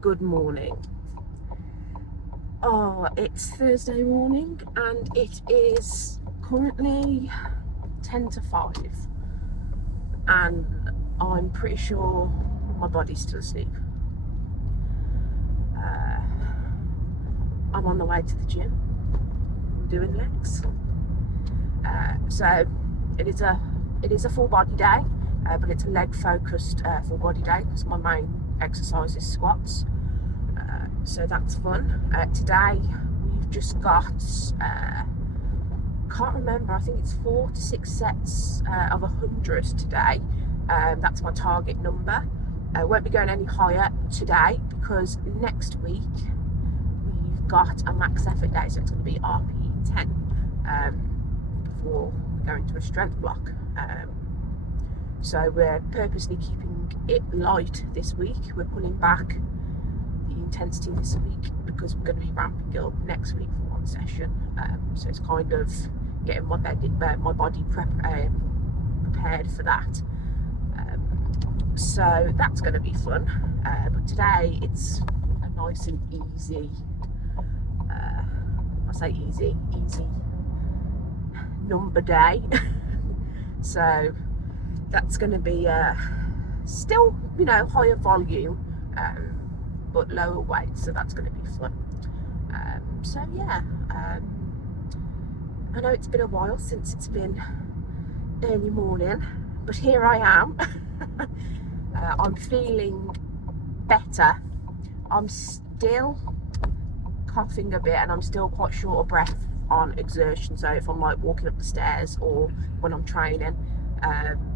Good morning. Oh, it's Thursday morning and it is currently 10 to 5 and I'm pretty sure my body's still asleep. I'm on the way to the gym. I'm doing legs. So it is a full body day, but it's a leg focused full body day because my main exercise is squats. So that's fun. Today we've just got, can't remember, I think it's 4 to 6 sets of 100 today. That's my target number. Won't be going any higher today because next week we've got a max effort day, so it's going to be RPE 10 before we go into a strength block. So we're purposely keeping it light this week. We're pulling back the intensity this week because we're going to be ramping up next week for one session. So it's kind of getting my body prepared for that. So that's going to be fun. But today it's a nice and easy, I say easy number day. So that's going to be still, higher volume, but lower weight, so that's going to be fun. So yeah, I know it's been a while since it's been early morning, but here I am. I'm feeling better. I'm still coughing a bit and I'm still quite short of breath on exertion, so if I'm like walking up the stairs or when I'm training,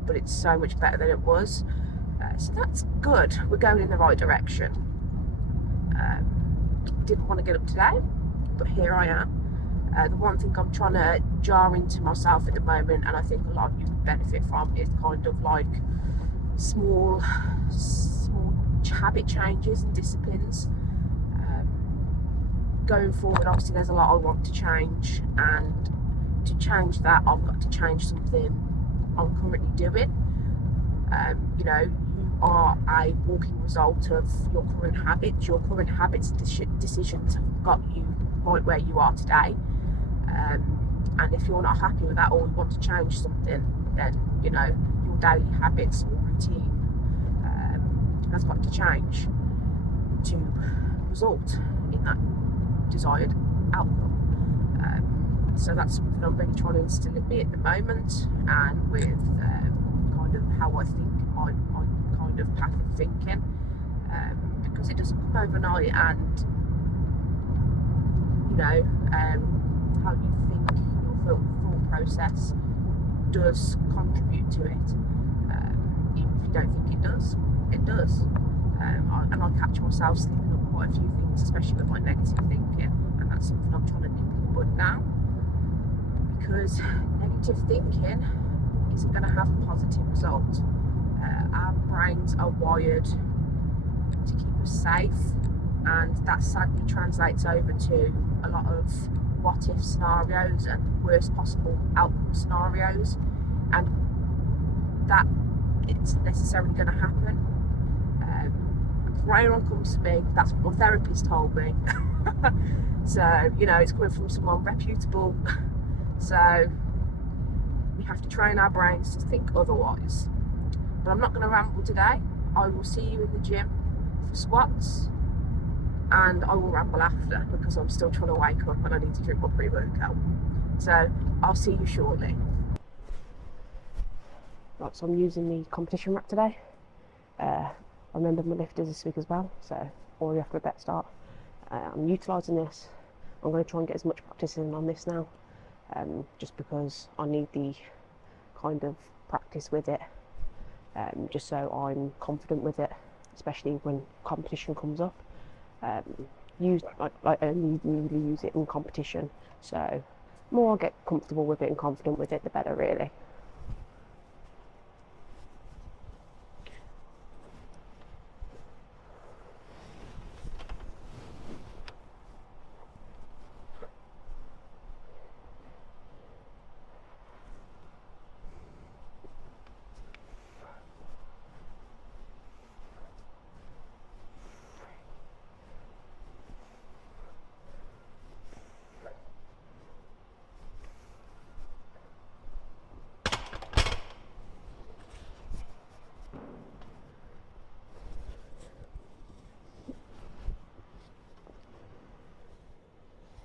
but it's so much better than it was, so that's good. We're going in the right direction. Didn't want to get up today, but here I am. The one thing I'm trying to jar into myself at the moment, and I think a lot of you would benefit from, is kind of like small habit changes and disciplines. Going forward, obviously there's a lot I want to change, and to change that I've got to change something I'm currently doing. You are a walking result of your current habits. Your current habits and decisions have got you right where you are today. And if you're not happy with that or you want to change something, then your daily habits or routine has got to change to result in that desired outcome. So that's something I'm really trying to instill in me at the moment, and with kind of how I think, my kind of path of thinking, because it doesn't come overnight, and how you think, your thought process does contribute to it. Even if you don't think it does, it does. And I catch myself slipping up quite a few things, especially with my negative thinking, and that's something I'm trying to nip in the bud now, because negative thinking isn't going to have a positive result. Our brains are wired to keep us safe, and that sadly translates over to a lot of what if scenarios and worst possible outcome scenarios, and that it's necessarily going to happen. Before anyone comes to me, that's what my therapist told me. So it's coming from someone reputable. So we have to train our brains to think otherwise. But I'm not going to ramble today. I will see you in the gym for squats, and I will ramble after because I'm still trying to wake up and I need to drink my pre-workout. So I'll see you shortly. Right, so I'm using the competition rack today. I remembered my lifters this week as well, so already after a better start. I'm utilising this. I'm going to try and get as much practice in on this now, just because I need the kind of practice with it, just so I'm confident with it, especially when competition comes up. I only really use it in competition, so the more I get comfortable with it and confident with it, the better, really.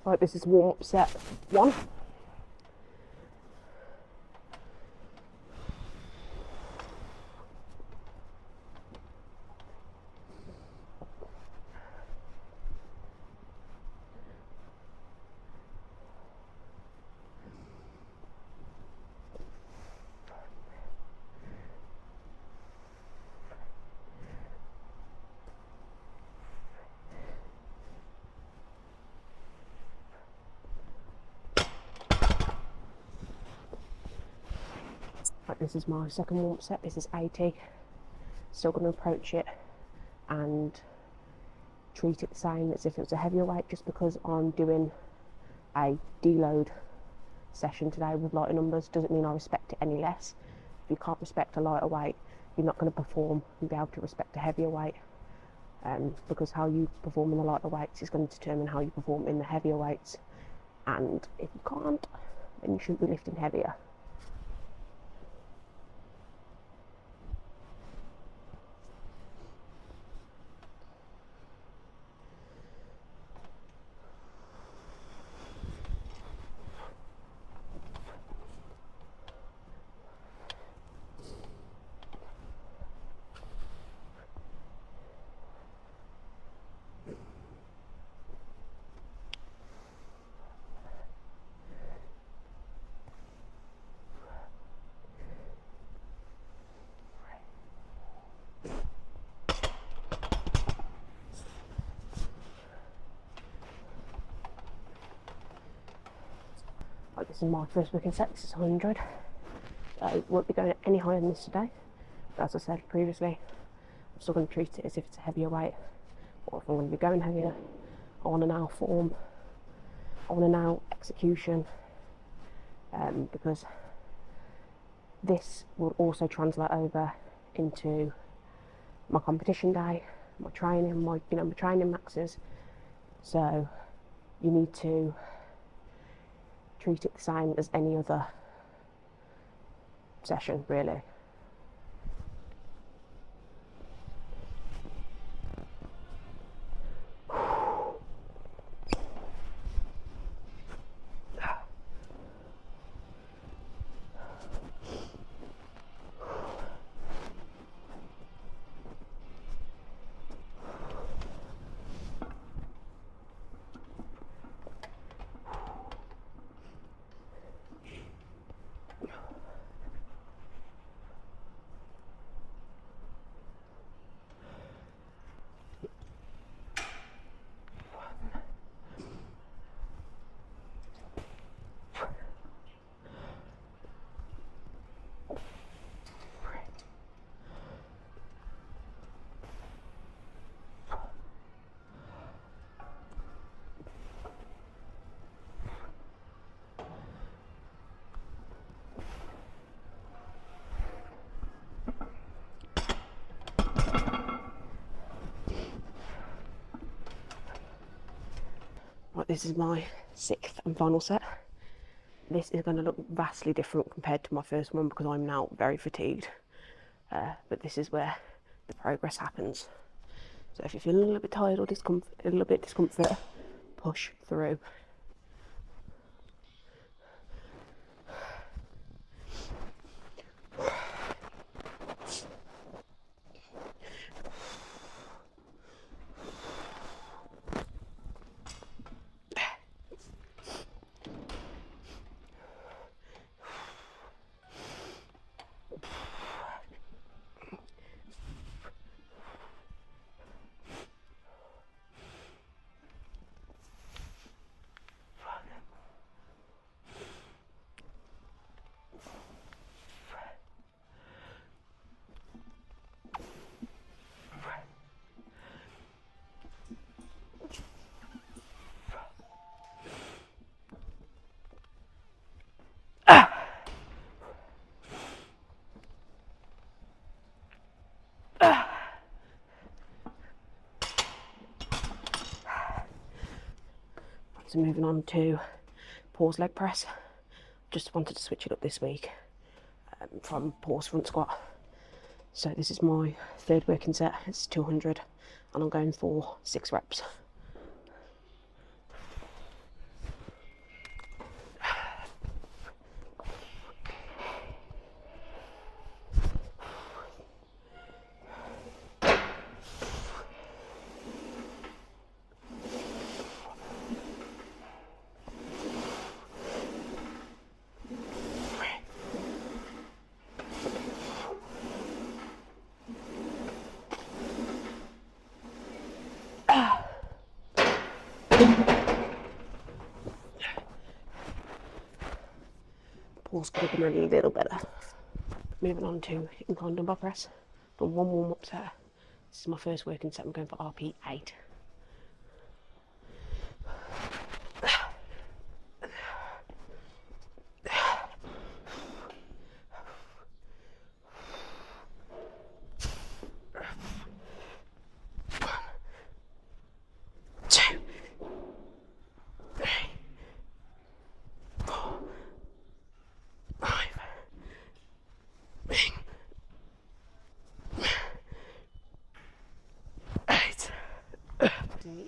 Right, this is warm-up set 1. Right, this is my second warm-up set. This is 80. Still going to approach it and treat it the same as if it was a heavier weight, just because I'm doing a deload session today with lighter numbers doesn't mean I respect it any less. If you can't respect a lighter weight, you're not going to perform and be able to respect a heavier weight, because how you perform in the lighter weights is going to determine how you perform in the heavier weights, and if you can't, then you shouldn't be lifting heavier. Right, this is my first working set. This is 100. I won't be going any higher than this today, but as I said previously, I'm still going to treat it as if it's a heavier weight. Or if I'm going to be going heavier, I want to now form, I want to now execution, because this will also translate over into my competition day, my training, my training maxes. So you need to treat it the same as any other session, really. Right, this is my 6th and final set. This is going to look vastly different compared to my first one because I'm now very fatigued. But this is where the progress happens. So if you feel a little bit tired or a little bit discomfort, push through. So moving on to pause leg press. Just wanted to switch it up this week from pause front squat. So this is my 3rd working set. It's 200 and I'm going for 6 reps. Pulse could have been running a little better. Moving on to incline dumbbell press. Done one warm up set. This is my first working set. I'm going for RP 8.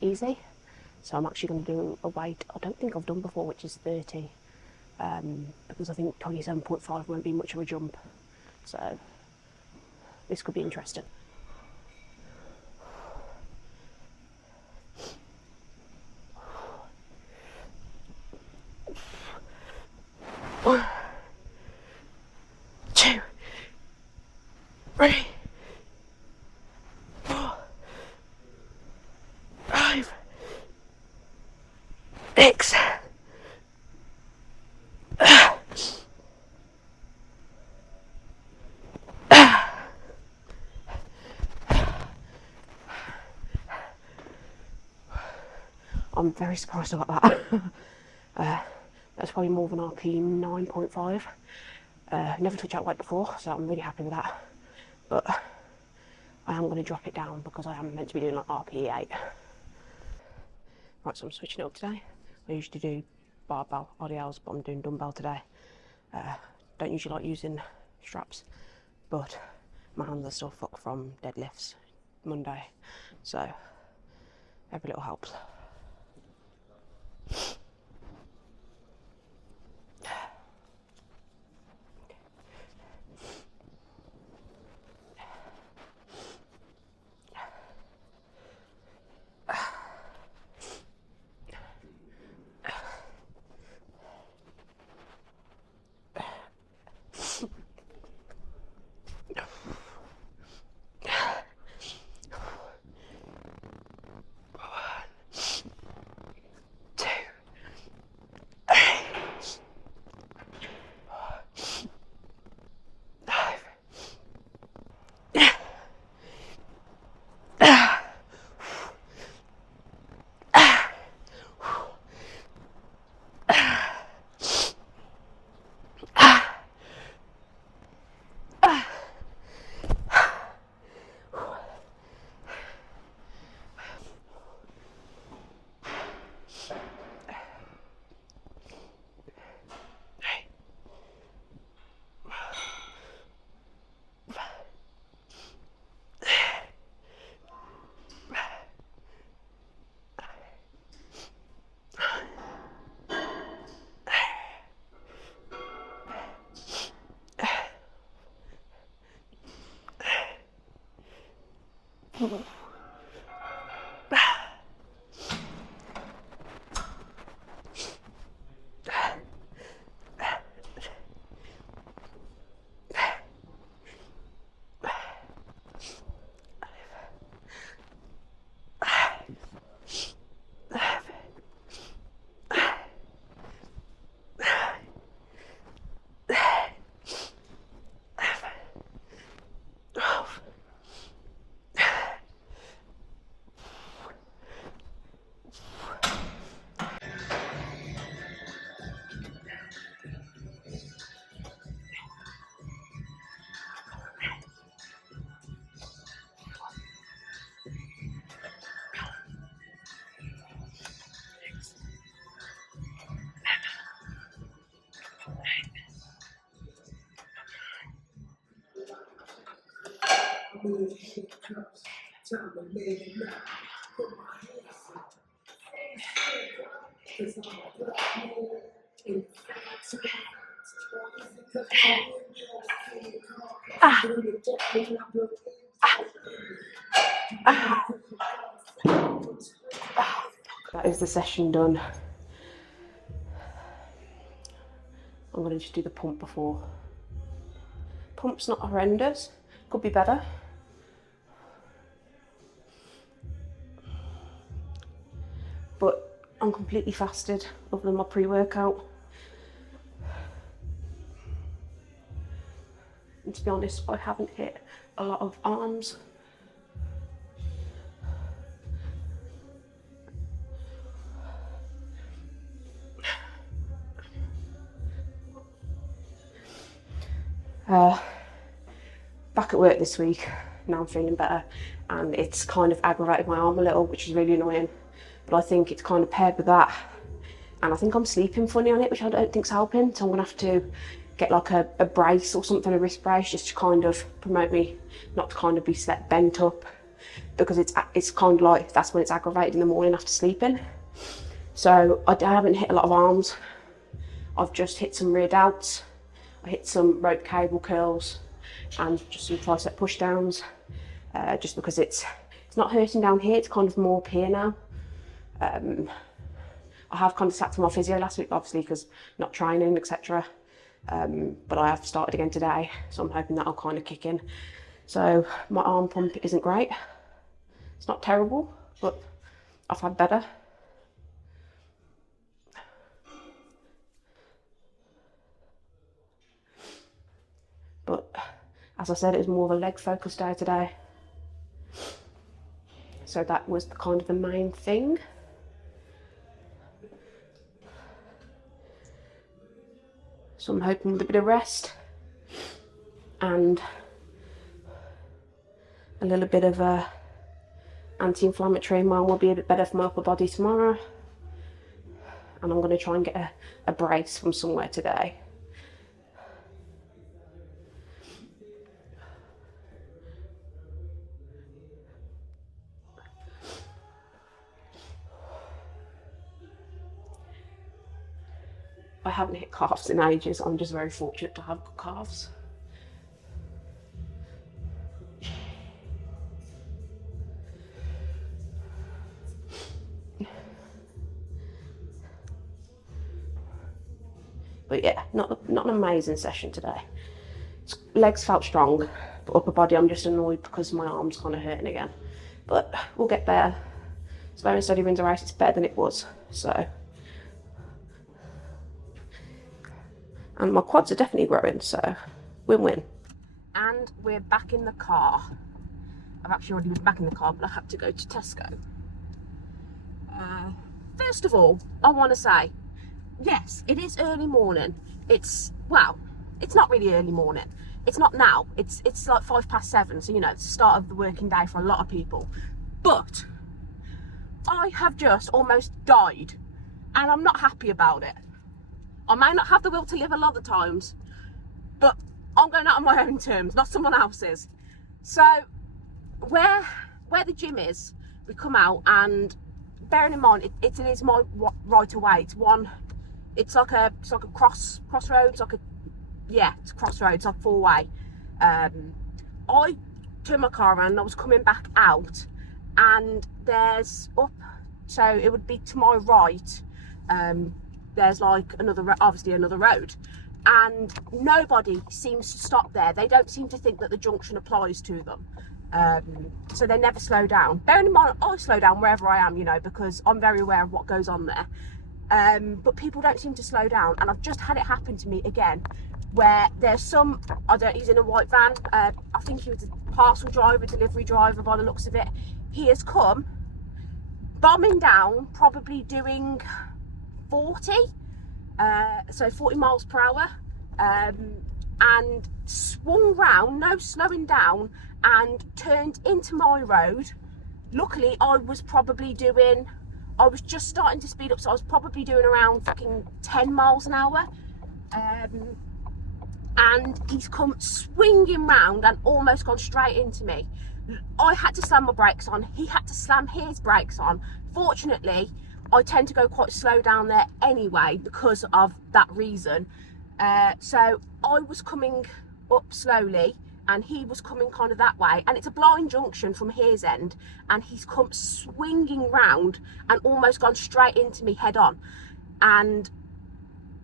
Easy, so I'm actually going to do a weight I don't think I've done before, which is 30, because I think 27.5 won't be much of a jump, so this could be interesting. One, 2, 3, 4, 5, 6. I'm very surprised I got that. That's probably more than RP 9.5. Never touched that weight before, so I'm really happy with that. But I am going to drop it down because I am meant to be doing like RP 8. Right, so I'm switching it up today. I usually do barbell RDLs, but I'm doing dumbbell today. Don't usually like using straps, but my hands are still fucked from deadlifts Monday, so every little helps. That is the session done. I'm going to just do the pump before. Pump's not horrendous, could be better. but I'm completely fasted other than my pre-workout. And to be honest, I haven't hit a lot of arms. Back at work this week, now I'm feeling better, and it's kind of aggravated my arm a little, which is really annoying. But I think it's kind of paired with that, and I think I'm sleeping funny on it, which I don't think's helping. So I'm gonna have to get like a brace or something, a wrist brace, just to kind of promote me not to kind of be slept bent up, because it's kind of like that's when it's aggravated in the morning after sleeping. So I haven't hit a lot of arms. I've just hit some rear delts. I hit some rope cable curls and just some tricep push downs, just because it's not hurting down here, it's kind of more up here now. I have kind of sat to my physio last week, obviously, because not training, etc. But I have started again today, so I'm hoping that'll kind of kick in. So my arm pump isn't great. It's not terrible, but I've had better. But as I said, it was more of a leg focused day today. So that was kind of the main thing. So I'm hoping with a bit of rest and a little bit of anti-inflammatory, mine will be a bit better for my upper body tomorrow. And I'm going to try and get a brace from somewhere today. I haven't hit calves in ages. I'm just very fortunate to have good calves. But yeah, not an amazing session today. Legs felt strong, but upper body I'm just annoyed because my arm's kind of hurting again. But we'll get there. Slow and steady wins a race. It's better than it was. So. And my quads are definitely growing, so win-win. And we're back in the car. I've actually already been back in the car, but I had to go to Tesco. First of all, I want to say, yes, it is early morning. Well, it's not really early morning. It's not now. It's like 7:05, so you know, it's the start of the working day for a lot of people. But I have just almost died, and I'm not happy about it. I may not have the will to live a lot of times, but I'm going out on my own terms, not someone else's. So where the gym is, we come out, and bearing in mind it is my right away. It's like a crossroads, it's crossroads, like four-way. I turned my car around and I was coming back out, and there's so it would be to my right. There's like obviously another road, and nobody seems to stop there. They don't seem to think that the junction applies to them, so they never slow down. Bearing in mind, I slow down wherever I am, you know, because I'm very aware of what goes on there. But people don't seem to slow down, and I've just had it happen to me again, where there's he's in a white van. I think he was a parcel driver, delivery driver by the looks of it. He has come bombing down, probably doing 40 miles per hour, and swung round, no slowing down, and turned into my road. Luckily, I was just starting to speed up, so I was probably doing around fucking 10 miles an hour, and he's come swinging round and almost gone straight into me. I had to slam my brakes on, he had to slam his brakes on. Fortunately, I tend to go quite slow down there anyway because of that reason. So I was coming up slowly and he was coming kind of that way, and it's a blind junction from his end, and he's come swinging round and almost gone straight into me head on, and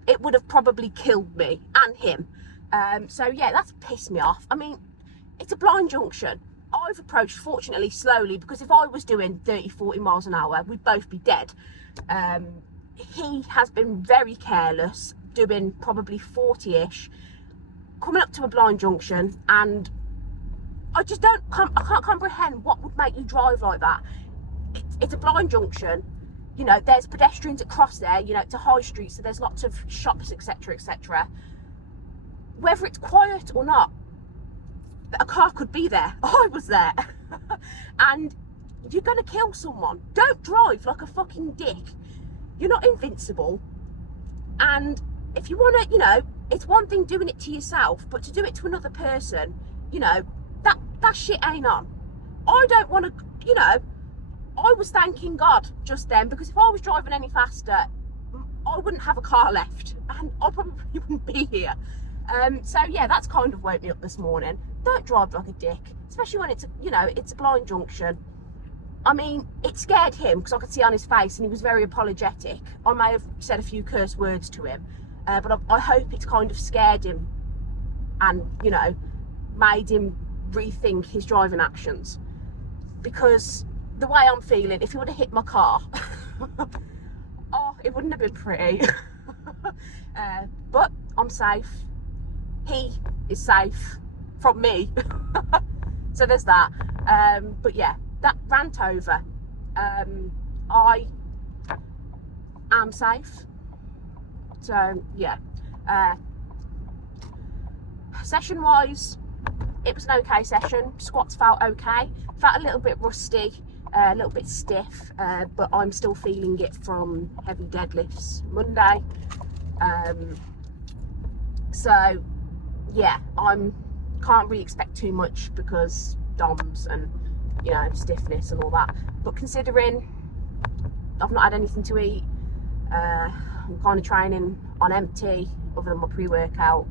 it would have probably killed me and him. So yeah, that's pissed me off. I mean, it's a blind junction. I've approached, fortunately, slowly, because if I was doing 30, 40 miles an hour, we'd both be dead. He has been very careless, doing probably 40-ish, coming up to a blind junction, and I can't comprehend what would make you drive like that. It's a blind junction, you know, there's pedestrians that cross there, you know, it's a high street, so there's lots of shops, etc, etc. Whether it's quiet or not, a car could be there. I was there. And you're gonna kill someone. Don't drive like a fucking dick. You're not invincible. And if you want to, you know, it's one thing doing it to yourself, but to do it to another person, you know, that shit ain't on. I don't want to, you know, I was thanking God just then, because if I was driving any faster, I wouldn't have a car left, and I probably wouldn't be here. So yeah, that's kind of woke me up this morning. Don't drive like a dick, especially when it's, you know, it's a blind junction. I mean, it scared him, because I could see on his face, and he was very apologetic. I may have said a few curse words to him, but I hope it's kind of scared him and, you know, made him rethink his driving actions. Because the way I'm feeling, if he would have hit my car, oh, it wouldn't have been pretty. But I'm safe. He is safe from me. So there's that. But yeah, that rant over. I am safe. So yeah. Session wise, it was an okay session. Squats felt okay. Felt a little bit rusty, a little bit stiff, but I'm still feeling it from heavy deadlifts Monday. So yeah, can't really expect too much, because DOMs and, you know, stiffness and all that. But considering I've not had anything to eat, I'm kind of training on empty other than my pre-workout,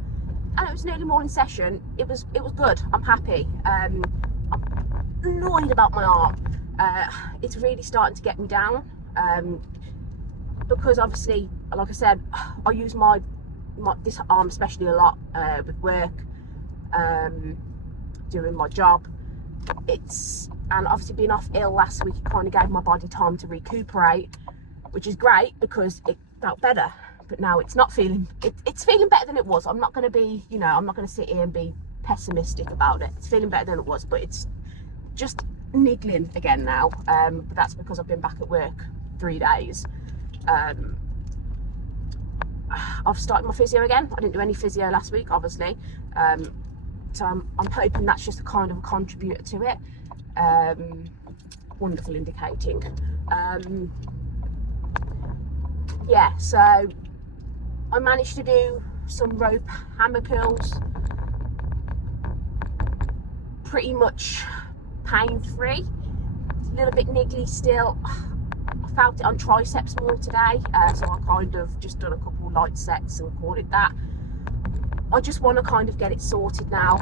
and it was an early morning session. It was good. I'm happy. I'm annoyed about my arm. It's really starting to get me down, because obviously, like I said, I use this arm especially a lot with work, doing my job. And obviously being off ill last week, it kind of gave my body time to recuperate, which is great because it felt better. But now it's not feeling, it's feeling better than it was. I'm not going to be, you know, I'm not going to sit here and be pessimistic about it. It's feeling better than it was, but it's just niggling again now. But that's because I've been back at work 3 days. I've started my physio again. I didn't do any physio last week, obviously. So I'm hoping that's just a kind of a contributor to it. Wonderful indicating. Yeah, so I managed to do some rope hammer curls, pretty much pain-free. It's a little bit niggly still. I felt it on triceps more today, so I kind of just done a couple light sets and called it that. I just want to kind of get it sorted now,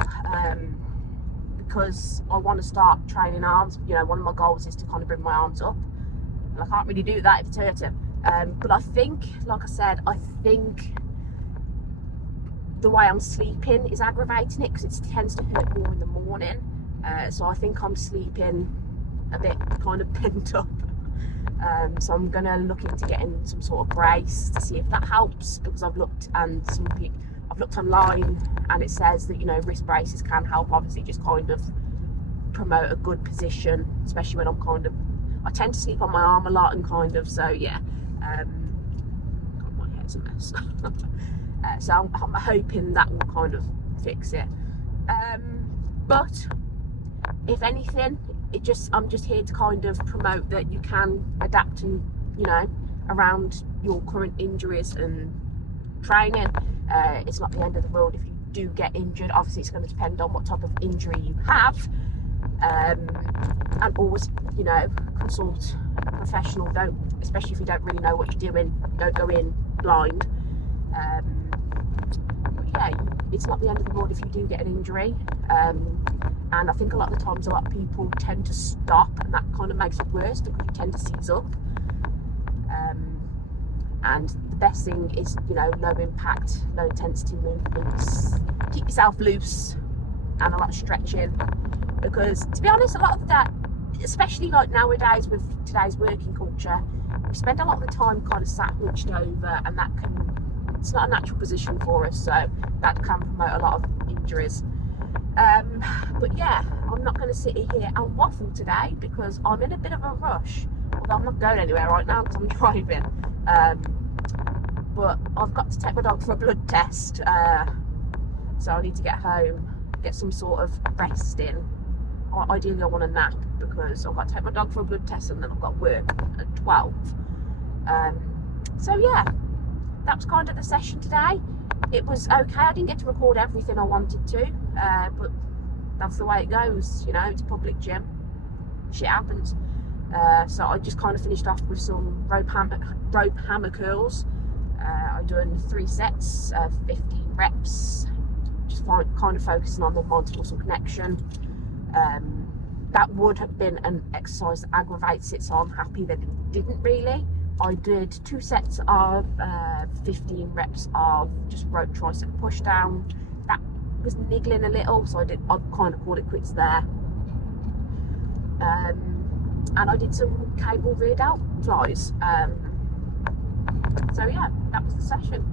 because I want to start training arms. You know, one of my goals is to kind of bring my arms up, and I can't really do that if it's hurting. But I think, like I said, I think the way I'm sleeping is aggravating it, because it tends to hurt more in the morning. So I think I'm sleeping a bit kind of pent up. So I'm going to look into getting some sort of brace to see if that helps, because I've looked online and it says that, you know, wrist braces can help, obviously, just kind of promote a good position, especially when I tend to sleep on my arm a lot, and kind of, so yeah. God, my hair's a mess. So I'm hoping that will kind of fix it. But if anything, I'm just here to kind of promote that you can adapt, and, you know, around your current injuries and training. It's not the end of the world if you do get injured. Obviously, it's going to depend on what type of injury you have, and always, you know, consult a professional. Especially if you don't really know what you're doing, don't go in blind. But yeah, it's not the end of the world if you do get an injury. And I think a lot of the times, a lot of people tend to stop, and that kind of makes it worse, because you tend to seize up. And the best thing is, you know, low impact, low intensity movements. Keep yourself loose, and a lot of stretching. because to be honest, a lot of that, especially like nowadays with today's working culture, we spend a lot of the time kind of sat hunched over, and it's not a natural position for us, so that can promote a lot of injuries. But yeah, I'm not going to sit here and waffle today because I'm in a bit of a rush. Although I'm not going anywhere right now because I'm driving. But I've got to take my dog for a blood test, so I need to get home, get some sort of rest in. Ideally I want a nap because I've got to take my dog for a blood test and then I've got work at 12. So yeah, that was kind of the session today. It was okay. I didn't get to record everything I wanted to, but that's the way it goes, you know, it's a public gym, shit happens. So I just kind of finished off with some rope hammer curls. I've done 3 sets of 15 reps, just kind of focusing on the mind muscle connection. That would have been an exercise that aggravates it, so I'm happy that it didn't really. I did 2 sets of 15 reps of just rope tricep push down. That was niggling a little, so I kind of called it quits there. And I did some cable rear delt flies. So yeah, that was the session.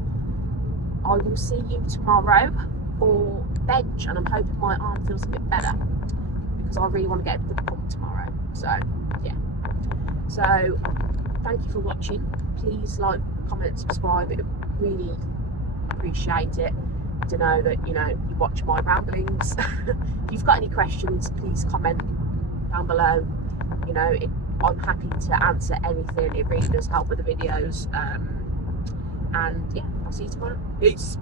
I will see you tomorrow for bench, and I'm hoping my arm feels a bit better because I really want to get the pump tomorrow. So yeah. So thank you for watching. Please like, comment, subscribe. It really appreciate it to know that, you know, you watch my ramblings. If you've got any questions, please comment down below. You know, I'm happy to answer anything. It really does help with the videos. And yeah, I'll see you tomorrow. Peace.